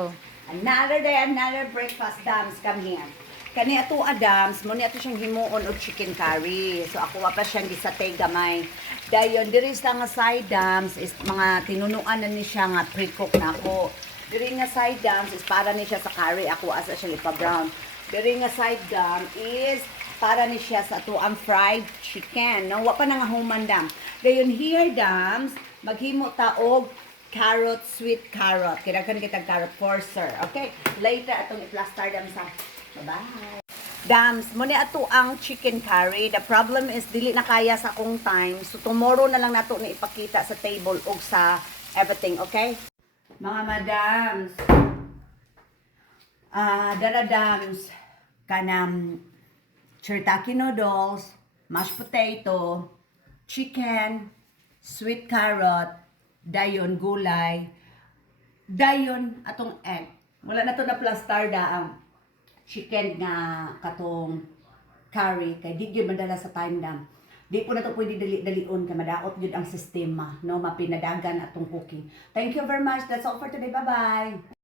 Oh. Another day, another breakfast, dams. Come here. Kani ato adams, mo ni ato siyang himuon og chicken curry. So ako pa siyang gisatay gamay. Dayon diri sa nga side dams is mga tinunuan na ni siya nga pre-cook na ako. Diri nga side dams is para ni siya sa curry, ako asa siya lipa brown. Diri nga side dam is para ni siya sa ato ang fried chicken. No, wa pa nga human dam. Dayon here dams, maghimo ta og carrot, sweet carrot. Kailangan kita carrot for sir. Okay? Later, atong i-plaster dam sa. Bye-bye. Dams, muna ato ang chicken curry. The problem is, dili na kaya sa akong time. So, tomorrow na lang nato na ipakita sa table o sa everything. Okay? Mga madams, dams, kanang shirataki noodles, mashed potato, chicken, sweet carrot, dayon gulay, dayon atong egg. Wala na to na plaster ang chicken nga katong curry kay di gyud madala sa time dam. Di po na to pwede dali-dalion kay madaot gyud ang sistema, no, mapinadagan atong cooking. Thank you very much. That's all for today. Bye-bye.